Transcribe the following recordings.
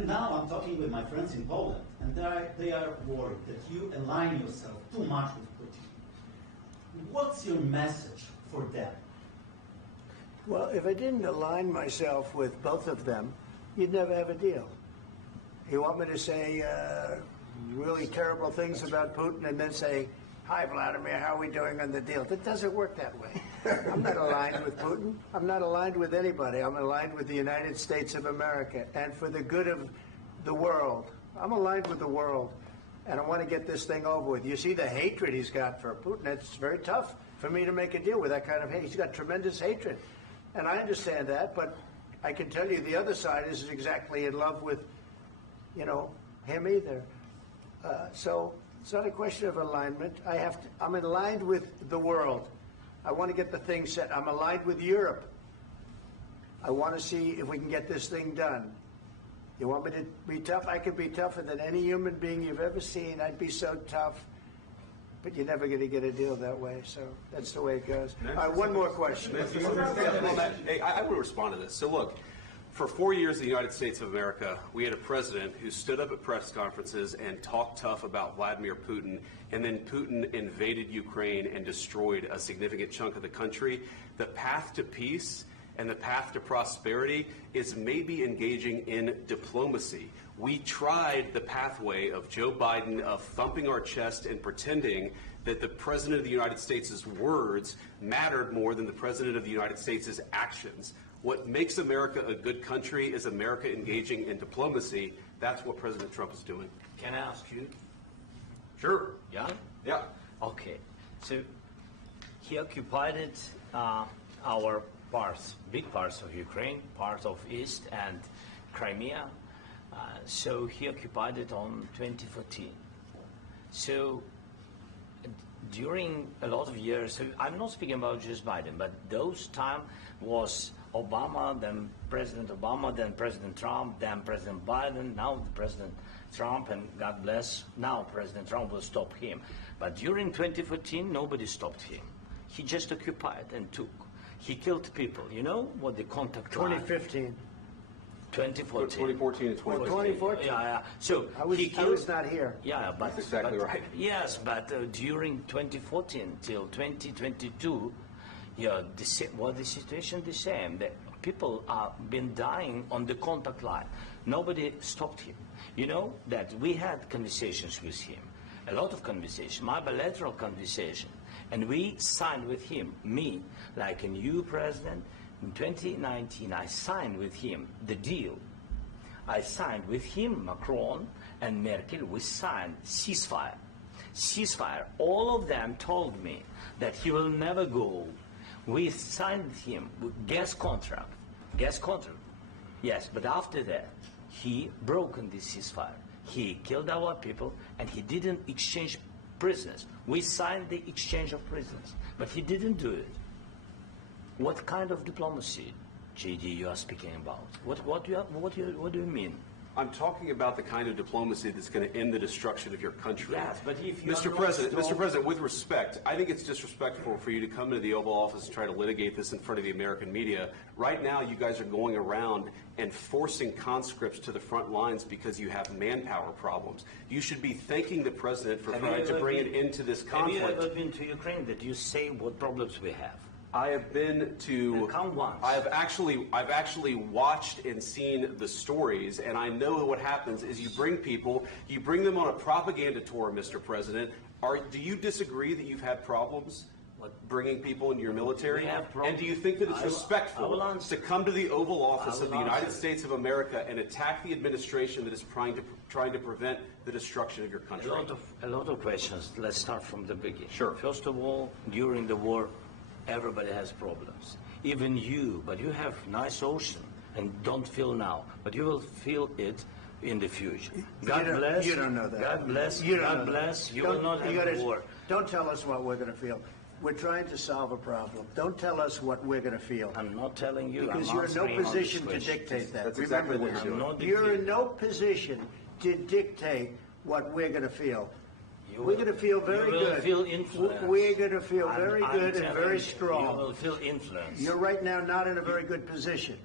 And now I'm talking with my friends in Poland, and they are worried that you align yourself too much with Putin. What's your message for them? Well, if I didn't align myself with both of them, you'd never have a deal. You want me to say really terrible things about Putin and then say, "Hi, Vladimir, how are we doing on the deal?" That doesn't work that way. I'm not aligned with Putin. I'm not aligned with anybody. I'm aligned with the United States of America. And for the good of the world, I'm aligned with the world. And I want to get this thing over with. You see the hatred he's got for Putin. It's very tough for me to make a deal with that kind of hate. He's got tremendous hatred. And I understand that, but I can tell you the other side isn't exactly in love with, him either. So it's not a question of alignment. I'm aligned with the world. I want to get the thing set. I'm aligned with Europe. I want to see if we can get this thing done. You want me to be tough? I could be tougher than any human being you've ever seen. I'd be so tough. But you're never going to get a deal that way. So that's the way it goes. All right, one more question. Hey, I want to respond to this. So look, for 4 years in the United States of America, we had a president who stood up at press conferences and talked tough about Vladimir Putin, and then Putin invaded Ukraine and destroyed a significant chunk of the country. The path to peace and the path to prosperity is maybe engaging in diplomacy. We tried the pathway of Joe Biden of thumping our chest and pretending that the President of the United States' words mattered more than the President of the United States' actions. What makes America a good country is America engaging in diplomacy. That's what President Trump is doing. Can I ask you? Sure. Yeah? Yeah. Okay. So he occupied our parts, big parts of Ukraine, part of East and Crimea. So he occupied it on 2014. So during a lot of years, so I'm not speaking about just Biden, but those time was Obama, then President Obama, then President Trump, then President Biden, now President Trump, and God bless, now President Trump will stop him. But during 2014, nobody stopped him. He just occupied and took. He killed people. You know what the contact 2015. 2014 and 2015. 2014. Yeah. So I was not here. Yeah, but that's exactly right. Yes, but during 2014 till 2022, the situation the same. The people have been dying on the contact line. Nobody stopped him. You know that we had conversations with him, a lot of conversation, my bilateral conversation, and we signed with him, me, like a new president. In 2019, I signed with him the deal. I signed with him, Macron and Merkel, we signed ceasefire. Ceasefire. All of them told me that he will never go. We signed with him with gas contract. Gas contract. Yes, but after that, he broken this ceasefire. He killed our people and he didn't exchange prisoners. We signed the exchange of prisoners, but he didn't do it. What kind of diplomacy, JD, you are speaking about? What do you mean? I'm talking about the kind of diplomacy that's going to end the destruction of your country. Yes, but if you Mr. President, with respect, I think it's disrespectful for you to come into the Oval Office and try to litigate this in front of the American media. Right now, you guys are going around and forcing conscripts to the front lines because you have manpower problems. You should be thanking the President for trying to bring an end to this conflict. Have you ever been to Ukraine that you say what problems we have? I have been to. Come once. I've actually watched and seen the stories, and I know what happens is you bring them on a propaganda tour, Mr. President. Do you disagree that you've had problems bringing people into your military? And do you think that it's respectful to come to the Oval Office of the United States of America and attack the administration that is trying to prevent the destruction of your country? A lot of questions. Let's start from the beginning. Sure. First of all, during the war, everybody has problems. Even you, but you have nice ocean and don't feel now, but you will feel it in the future. God bless. You don't know that. God bless. God bless. You will not have a war. Don't tell us what we're going to feel. We're trying to solve a problem. Don't tell us what we're going to feel. I'm not telling you. Because you're in no position to dictate that. That's Remember exactly what you're this. You're in no position to dictate what we're going to feel. We're going to feel very good. You will feel influence. We're going to feel very good and very strong. You will feel influence. You're right now not in a very good position.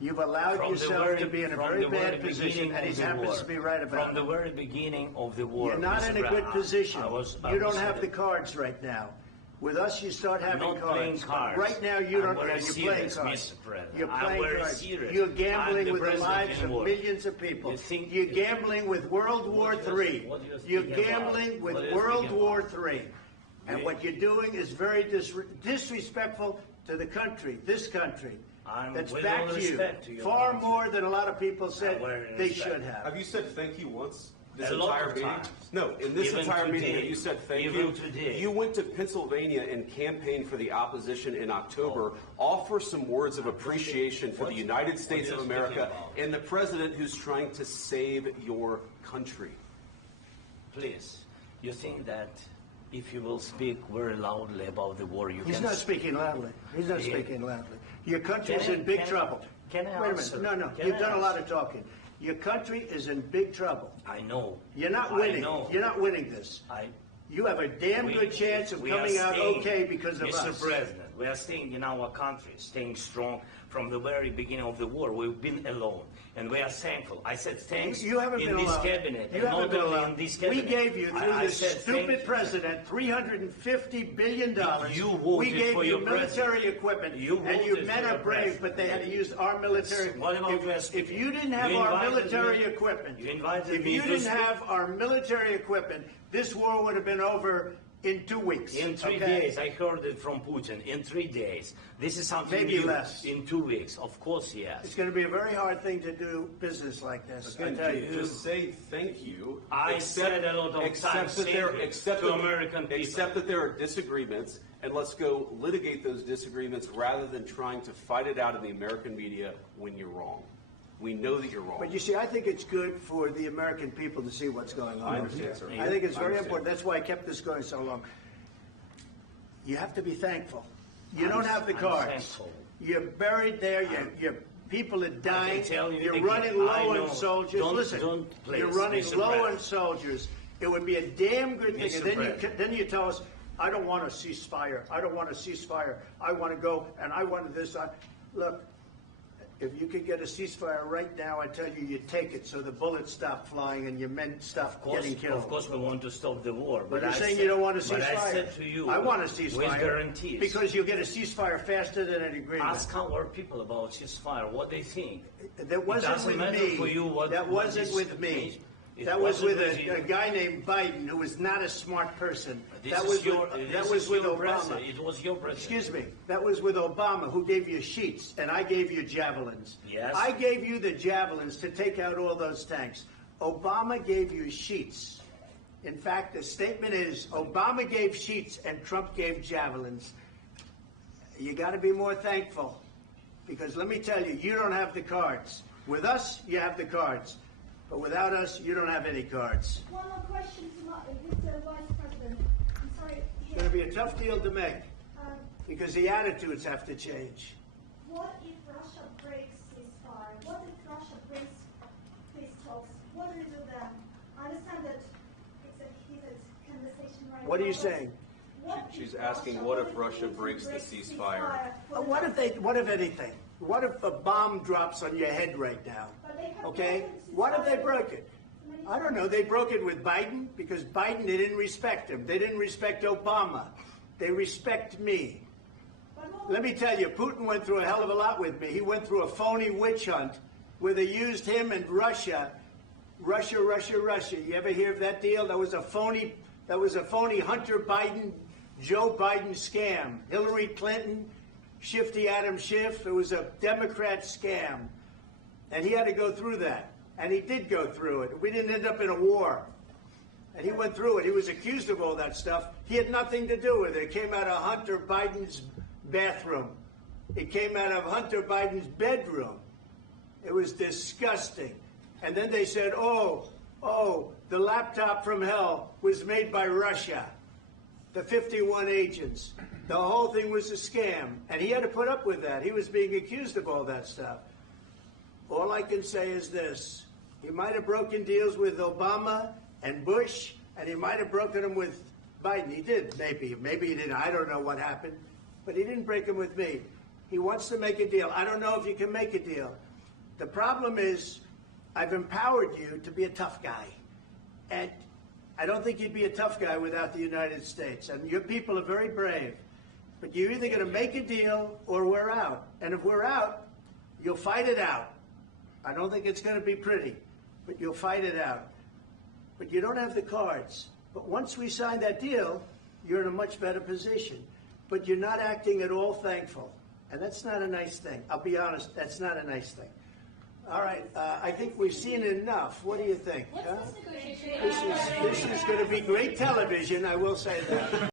You've allowed yourself to be in a very bad position, and he happens to be right about it. From the very beginning of the war. You're not in a good position. You don't have the cards right now. With us, you start having cards. Right now, you don't. You're playing cards. You're playing cards. You're gambling with the lives of millions of people. You're gambling with World War III. You're gambling with World War III. And what you're doing is very disrespectful to the country, this country. That's back to you. Far more than a lot of people said they should have. Have you said thank you once? This entire meeting? No, in this entire meeting, have you said thank you? You went to Pennsylvania and campaigned for the opposition in October. Offer some words of appreciation for the United States of America and the president who's trying to save your country. Please, you think that if you will speak very loudly about the war, you He's not speaking loudly. He's not speaking loudly. Your country is in big trouble. Can I Wait a minute. No. You've done a lot of talking. Your country is in big trouble. I know. You're not winning. You're not winning this. You have a damn good chance of coming out okay because of us. Mr. President, we are staying in our country, staying strong from the very beginning of the war. We've been alone, and we are thankful. I said thanks you haven't in been this alone. cabinet. You haven't been alone. In this cabinet. We gave you, through this stupid president, $350 billion. We gave you military equipment, and you men are brave, but they had to use our military. If you didn't have our military equipment, this war would have been over in 2 weeks. In 3 days. I heard it from Putin. In 3 days. This is something maybe new. Less. In 2 weeks. Of course, yes. It's going to be a very hard thing to do business like this. Again, I tell you. Just say thank you. I said a lot of times to American people. Except that there are disagreements, and let's go litigate those disagreements rather than trying to fight it out in the American media when you're wrong. We know that you're wrong. But you see, I think it's good for the American people to see what's going on. I understand, sir. I think it's very important. That's why I kept this going so long. You have to be thankful. You don't have the cards. You're buried there. Your people are dying. You're running low on soldiers. Listen, you're running low on soldiers. It would be a damn good thing. And then you tell us, I don't want a ceasefire. I don't want a ceasefire. I want to go, and I want this. Look. If you could get a ceasefire right now, I tell you, you'd take it so the bullets stop flying and your men stop getting killed. Of course, we want to stop the war. But you're saying you don't want a ceasefire. But I said to you, I want a ceasefire. With guarantees. Because you'll get a ceasefire faster than an agreement. Ask our people about ceasefire, what they think. That wasn't with me. That wasn't with me. That was with a guy named Biden, who was not a smart person. That was with Obama. It was your president. Excuse me. That was with Obama, who gave you sheets, and I gave you javelins. Yes. I gave you the javelins to take out all those tanks. Obama gave you sheets. In fact, the statement is Obama gave sheets and Trump gave javelins. You got to be more thankful, because let me tell you, you don't have the cards. With us, you have the cards. But without us, you don't have any cards. One more question to Mr. Vice President. I'm sorry. It's going to be a tough deal to make because the attitudes have to change. What if Russia breaks ceasefire? What if Russia breaks peace talks? What do we do then? I understand that it's a heated conversation right now. What are you saying? She's asking, what if Russia breaks the ceasefire? What if anything? What if a bomb drops on your head right now? Okay? What if they broke it? I don't know. They broke it with Biden because Biden, they didn't respect him. They didn't respect Obama. They respect me. Let me tell you, Putin went through a hell of a lot with me. He went through a phony witch hunt where they used him and Russia. Russia. You ever hear of that deal? That was a phony Hunter Biden, Joe Biden scam. Hillary Clinton, Shifty Adam Schiff. It was a Democrat scam. And he had to go through that. And he did go through it. We didn't end up in a war. And he went through it. He was accused of all that stuff. He had nothing to do with it. It came out of Hunter Biden's bathroom. It came out of Hunter Biden's bedroom. It was disgusting. And then they said, oh, the laptop from hell was made by Russia. The 51 agents. The whole thing was a scam. And he had to put up with that. He was being accused of all that stuff. All I can say is this. He might have broken deals with Obama and Bush, and he might have broken them with Biden. He did, maybe. Maybe he didn't. I don't know what happened. But he didn't break them with me. He wants to make a deal. I don't know if you can make a deal. The problem is I've empowered you to be a tough guy. And I don't think you'd be a tough guy without the United States. And your people are very brave. But you're either going to make a deal or we're out. And if we're out, you'll fight it out. I don't think it's going to be pretty, but you'll fight it out. But you don't have the cards. But once we sign that deal, you're in a much better position. But you're not acting at all thankful. And that's not a nice thing. I'll be honest, that's not a nice thing. All right, I think we've seen enough. What do you think? What's this negotiation? This is going to be great television, I will say that.